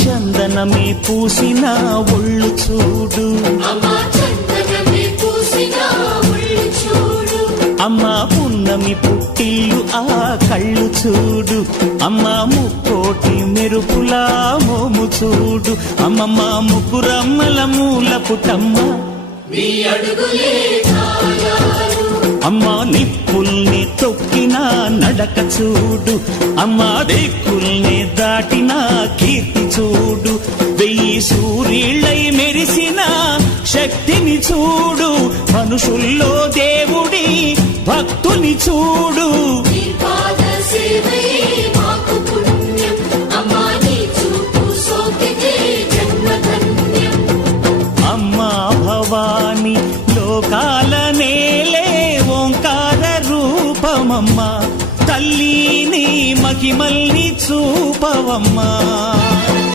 చందనమే పూసిన ఒళ్ళు చూడు, అమ్మా పున్నమి పుట్టిల్లు ఆ కళ్ళు చూడు, అమ్మా ముక్కోటి మెరుపులా మోము చూడు, అమ్మమ్మ ముగ్గురమ్మల మూల పుటమ్మ అమ్మా నిప్పుల్ని తొక్కిన నడక చూడు, అమ్మా దిక్కుల్ని దాటిన కీర్తి చూడు, 1000 సూర్యుళ్ళై మెరిసిన శక్తిని చూడు, మనుషుల్లో దేవుడి భక్తుని చూడు. అమ్మా భవాని లోకాల నేలే ఓంకార రూపమమ్మా, తల్లిని మహిమల్ని చూపవమ్మా.